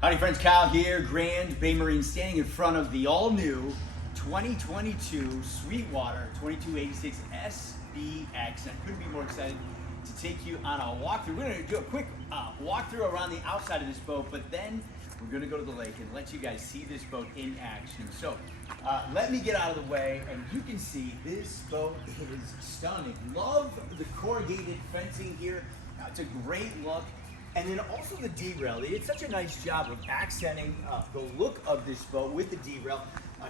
Howdy friends, Kyle here, Grand Bay Marine, standing in front of the all-new 2022 SweetWater 2286 SBX. I couldn't be more excited to take you on a walkthrough. We're going to do a quick walkthrough around the outside of this boat, but then we're going to go to the lake and let you guys see this boat in action. So let me get out of the way, and you can see this boat is stunning. Love the corrugated fencing here. It's a great look. And then also the derail. They did such a nice job of accenting the look of this boat with the derail.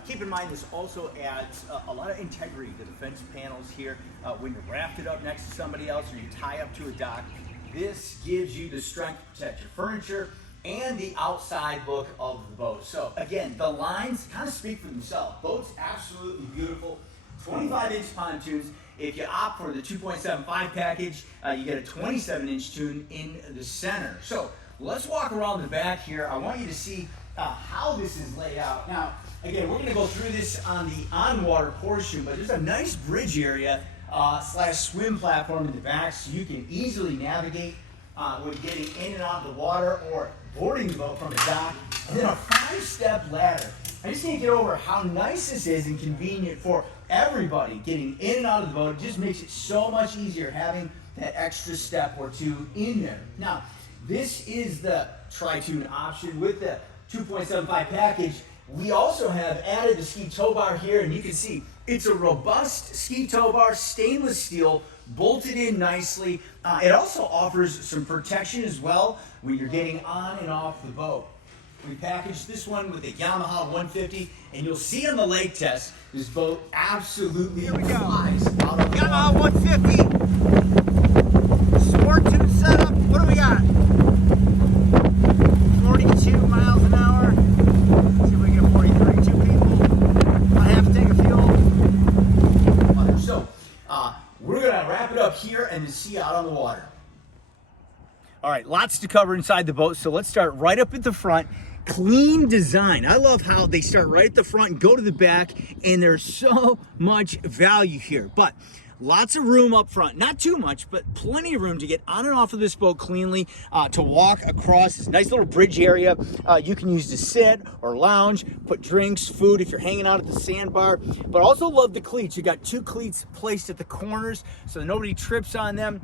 Keep in mind this also adds a lot of integrity to the fence panels here. When you raft it up next to somebody else or you tie up to a dock, this gives you the strength to protect your furniture and the outside look of the boat. So again, the lines kind of speak for themselves. Boat's absolutely beautiful. 25-inch pontoons. If you opt for the 2.75 package, you get a 27-inch tune in the center. So let's walk around the back here. I want you to see how this is laid out. Now, again, we're going to go through this on the on-water portion, but there's a nice bridge area slash swim platform in the back, so you can easily navigate when getting in and out of the water or boarding the boat from the dock. And then a 5-step ladder. I just can't get over how nice this is and convenient for everybody getting in and out of the boat. It just makes it so much easier having that extra step or two in there. Now, this is the tri-tune option with the 2.75 package. We also have added the ski tow bar here, and you can see it's a robust ski tow bar, stainless steel, bolted in nicely. It also offers some protection as well when you're getting on and off the boat. We packaged this one with a Yamaha 150, and you'll see on the lake test, this boat absolutely flies out of the Yamaha 150, sport tune setup. What do we got? 42 miles an hour. Let's see if we can get 43. 2 people. I have to take a fuel. So, we're gonna wrap it up here and see out on the water. All right, lots to cover inside the boat, so let's start right up at the front. Clean design. I love how they start right at the front and go to the back, and there's so much value here. But lots of room up front. Not too much, but plenty of room to get on and off of this boat cleanly, to walk across this nice little bridge area. You can use to sit or lounge, put drinks, food if you're hanging out at the sandbar. But also love the cleats. You got 2 cleats placed at the corners so nobody trips on them.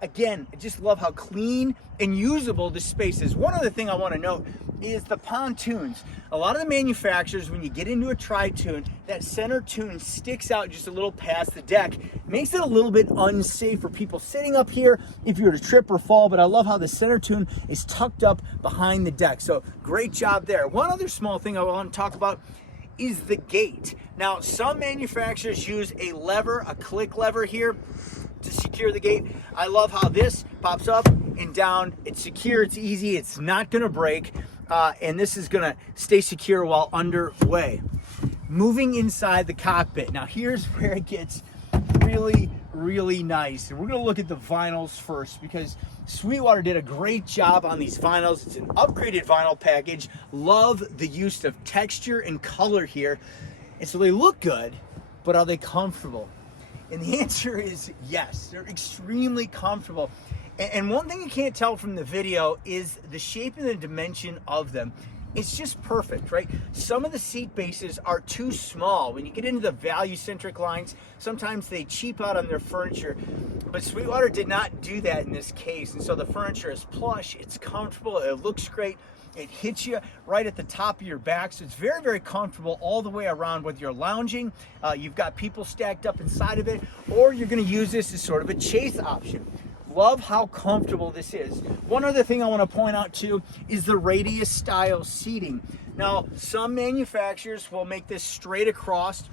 Again, I just love how clean and usable this space is. One other thing I want to note is the pontoons. A lot of the manufacturers, when you get into a tri-tune, that center tune sticks out just a little past the deck. Makes it a little bit unsafe for people sitting up here if you were to trip or fall, but I love how the center tune is tucked up behind the deck. So great job there. One other small thing I want to talk about is the gate. Now, some manufacturers use a lever, a click lever here to secure the gate. I love how this pops up and down. It's secure, it's easy, it's not gonna break, and this is gonna stay secure while underway. Moving inside the cockpit. Now here's where it gets really nice. And we're gonna look at the vinyls first because SweetWater did a great job on these vinyls. It's an upgraded vinyl package. Love the use of texture and color here. And so they look good, but are they comfortable? And the answer is yes, they're extremely comfortable. And one thing you can't tell from the video is the shape and the dimension of them. It's just perfect, right? Some of the seat bases are too small. When you get into the value-centric lines, sometimes they cheap out on their furniture. But SweetWater did not do that in this case. And so the furniture is plush, it's comfortable, it looks great. It hits you right at the top of your back, so it's very comfortable all the way around, whether you're lounging, you've got people stacked up inside of it, or you're going to use this as sort of a chase option. Love how comfortable this is. One other thing I want to point out too is the radius style seating. Now, some manufacturers will make this straight across,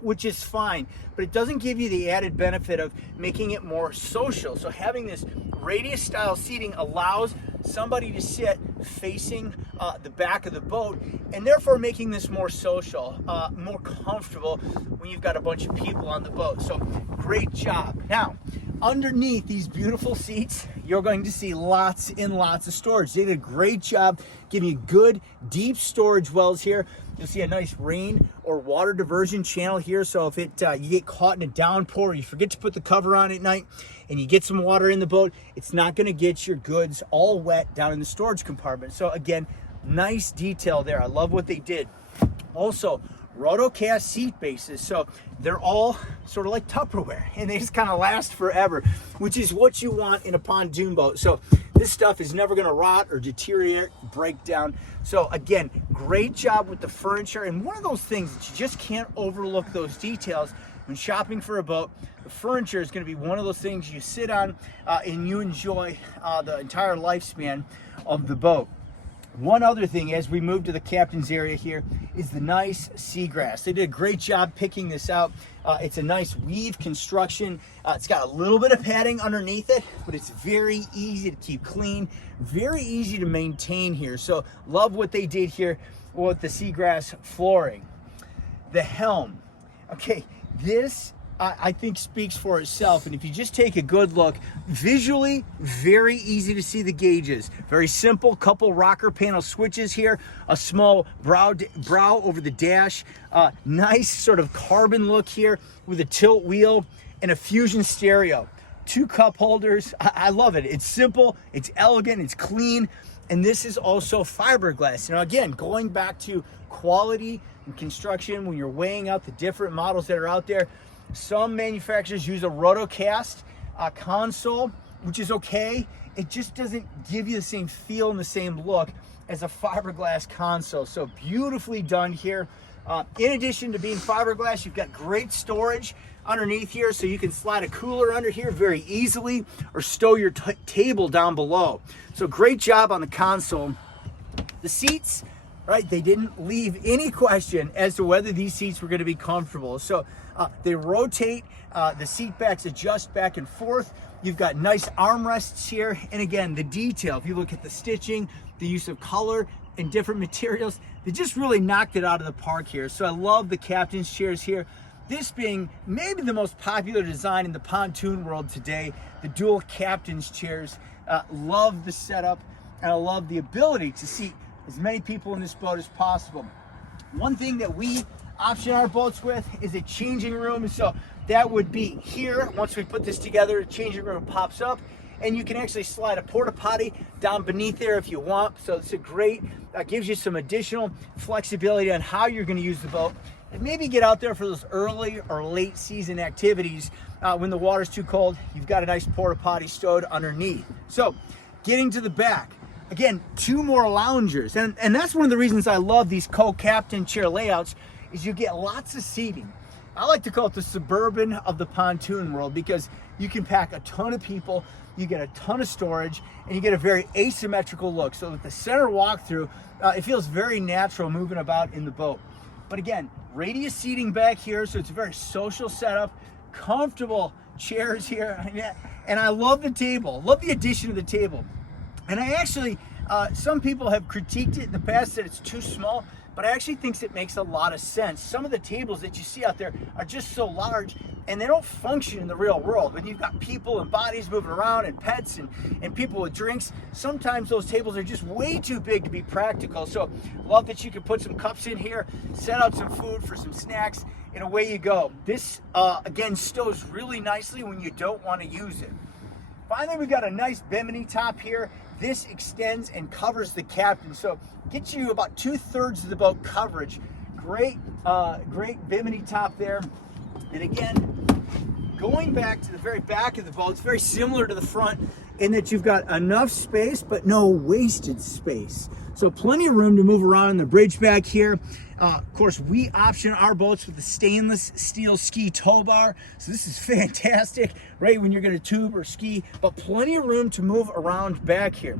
which is fine, but it doesn't give you the added benefit of making it more social. So having this radius style seating allows somebody to sit facing the back of the boat, and therefore making this more social, more comfortable when you've got a bunch of people on the boat. So great job. Now, underneath these beautiful seats, you're going to see lots and lots of storage. They did a great job giving you good, deep storage wells here. You'll see a nice rain or water diversion channel here. So if you get caught in a downpour, or you forget to put the cover on at night, and you get some water in the boat, it's not going to get your goods all wet down in the storage compartment. So again, nice detail there. I love what they did. Also, rotocast seat bases, so they're all sort of like Tupperware, and they just kind of last forever, which is what you want in a pontoon boat. So this stuff is never going to rot or deteriorate, break down. So again, great job with the furniture, and one of those things that you just can't overlook those details when shopping for a boat. The furniture is going to be one of those things you sit on and you enjoy the entire lifespan of the boat. One other thing as we move to the captain's area here is the nice seagrass. They did a great job picking this out. It's a nice weave construction. It's got a little bit of padding underneath it, but it's very easy to keep clean, very easy to maintain here. So love what they did here with the seagrass flooring. The Helm. Okay, this I think speaks for itself, and if you just take a good look, visually very easy to see the gauges. Very simple, couple rocker panel switches here, a small brow over the dash, nice sort of carbon look here with a tilt wheel and a fusion stereo. 2 cup holders. I love it. It's simple, it's elegant, it's clean, and this is also fiberglass. Now again, going back to quality and construction, when you're weighing out the different models that are out there, some manufacturers use a rotocast console, which is okay. It just doesn't give you the same feel and the same look as a fiberglass console. So beautifully done here. In addition to being fiberglass, you've got great storage underneath here, so you can slide a cooler under here very easily or stow your table down below. So great job on the console. The seats, right, they didn't leave any question as to whether these seats were going to be comfortable. So they rotate, the seat backs adjust back and forth. You've got nice armrests here, and again, the detail, if you look at the stitching, the use of color and different materials, they just really knocked it out of the park here. So I love the captain's chairs here. This being maybe the most popular design in the pontoon world today, the dual captain's chairs. Love the setup, and I love the ability to seat as many people in this boat as possible. One thing that we option our boats with is a changing room. So that would be here. Once we put this together, a changing room pops up, and you can actually slide a porta potty down beneath there if you want. So it's a great, gives you some additional flexibility on how you're going to use the boat, and maybe get out there for those early or late season activities when the water's too cold. You've got a nice porta potty stowed underneath. So getting to the back, again, 2 more loungers, and that's one of the reasons I love these co-captain chair layouts, is you get lots of seating. I like to call it the Suburban of the pontoon world, because you can pack a ton of people, you get a ton of storage, and you get a very asymmetrical look. So with the center walkthrough, it feels very natural moving about in the boat. But again, radius seating back here, so it's a very social setup, comfortable chairs here, and I love the table, love the addition of the table. And I actually, some people have critiqued it in the past that it's too small, but I actually think it makes a lot of sense. Some of the tables that you see out there are just so large, and they don't function in the real world. When you've got people and bodies moving around and pets and people with drinks, sometimes those tables are just way too big to be practical. So love that you can put some cups in here, set out some food for some snacks, and away you go. This, again, stows really nicely when you don't want to use it. Finally, we've got a nice Bimini top here. This extends and covers the captain, so gets you about 2/3 of the boat coverage. Great, great Bimini top there. And again, going back to the very back of the boat, it's very similar to the front in that you've got enough space, but no wasted space. So plenty of room to move around in the bridge back here. Of course, we option our boats with the stainless steel ski tow bar. So this is fantastic, right, when you're gonna tube or ski, but plenty of room to move around back here.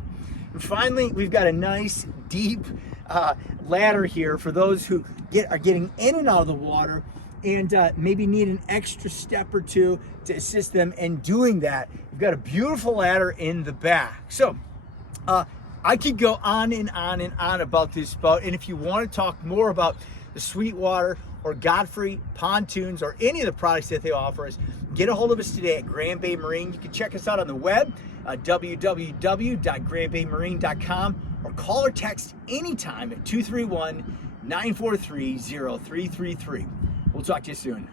And finally, we've got a nice deep ladder here for those who are getting in and out of the water and maybe need an extra step or two to assist them in doing that. You've got a beautiful ladder in the back. So I could go on and on and on about this boat, and if you want to talk more about the SweetWater or Godfrey pontoons or any of the products that they offer us, get a hold of us today at Grand Bay Marine. You can check us out on the web, www.grandbaymarine.com, or call or text anytime at 231-943-0333. We'll talk to you soon.